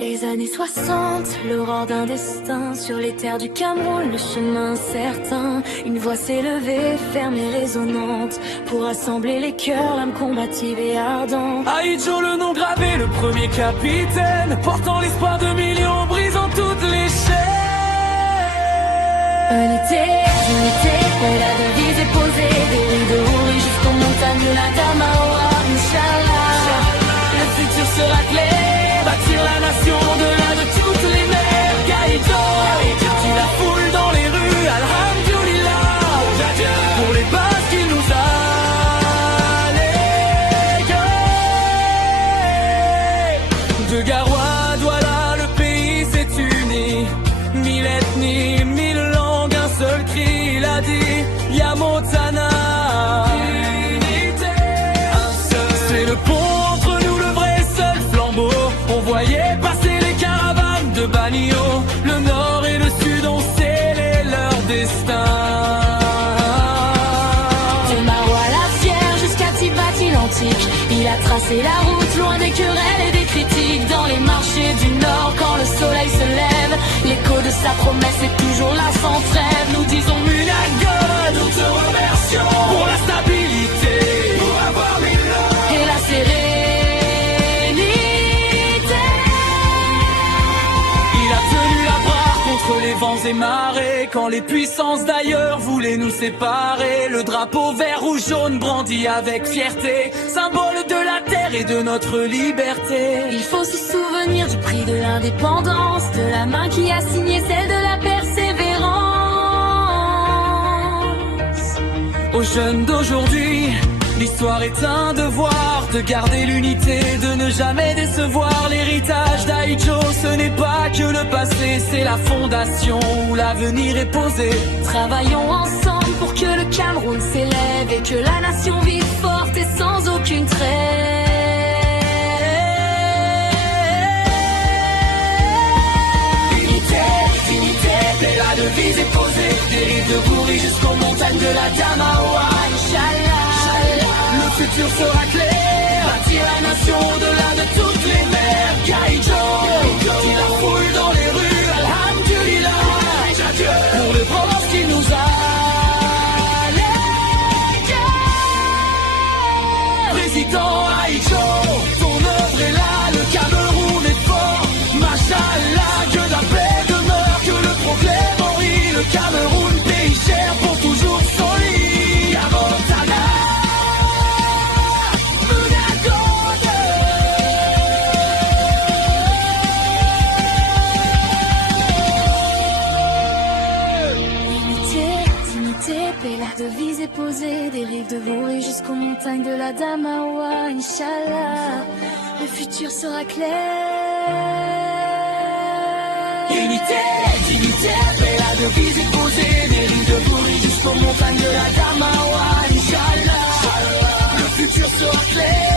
Les années 60, l'aurore d'un destin. Sur les terres du Cameroun, le chemin certain. Une voix s'est levée, ferme et résonnante, pour rassembler les cœurs, l'âme combative et ardente. Aïdjo, le nom gravé, le premier capitaine, portant l'espoir de millions, brisant toutes les chaînes. Unité, la devise est posée, des rideaux rouges jusqu'aux montagnes de la Damawa, Inch'Allah. Le futur sera clair, bâtir la nation au-delà de toutes les mers. Gaïdjo, tu la foules dans les rues, Alhamdulillah. Pour les bases qu'il nous a léguées. De Garoua à Douala, le pays s'est uni. 1000 ethnies, 1000 langues, un seul cri, il a dit Yamotana. Unité, un seul. C'est le pont entre nous, le vrai seul flambeau. On voyait passer les caravanes de Banio. Le nord et le sud ont scellé leur destin. De Maroua la fière jusqu'à Tibati l'antique, il a tracé la route loin des querelles et des critiques. Dans les marchés du nord, quand le soleil se lève, l'écho de sa promesse est toujours là sans trêve. Nous disons Munaga, nous te remercions pour la stabilité, pour avoir mis l'or et la sérénité. Il a tenu la barre contre les vents et marées, quand les puissances d'ailleurs voulaient nous séparer. Le drapeau vert ou jaune brandi avec fierté, symbole de la terre et de notre liberté. Il faut se souvenir du prix de l'indépendance, de la main qui a signé celle de la persévérance. Aux jeunes d'aujourd'hui, l'histoire est un devoir, de garder l'unité, de ne jamais décevoir. L'héritage d'Aïdjo, ce n'est pas que le passé, c'est la fondation où l'avenir est posé. Travaillons ensemble pour que le Cameroun s'élève et que la nation vive forte et sans aucune trêve. Et la devise est posée, des rives de Bouri jusqu'aux montagnes de la Damawa, Inch'Allah. Le futur sera clair, bâtir la nation au-delà de toutes les mers. Gaïdjo, qui la foule dans les rues, Alhamdulillah. Pour le prince qui nous a légués. Président Aïdjo, ton œuvre est là, le Cameroun est fort. Machallah, que la paix demeure, que le problème brille. Le Cameroun, pays cher pour toujours son lit. Yamotana, Munagode. Dignité, paix, la devise est posée, des rives de Bouri jusqu'aux montagnes de la Damawa, Inch'Allah. Le futur sera clair. Dignité, paix, la devise est posée, des rives de Bouri jusqu'aux montagnes de la Damawa, Inch'Allah. Le futur sera clair.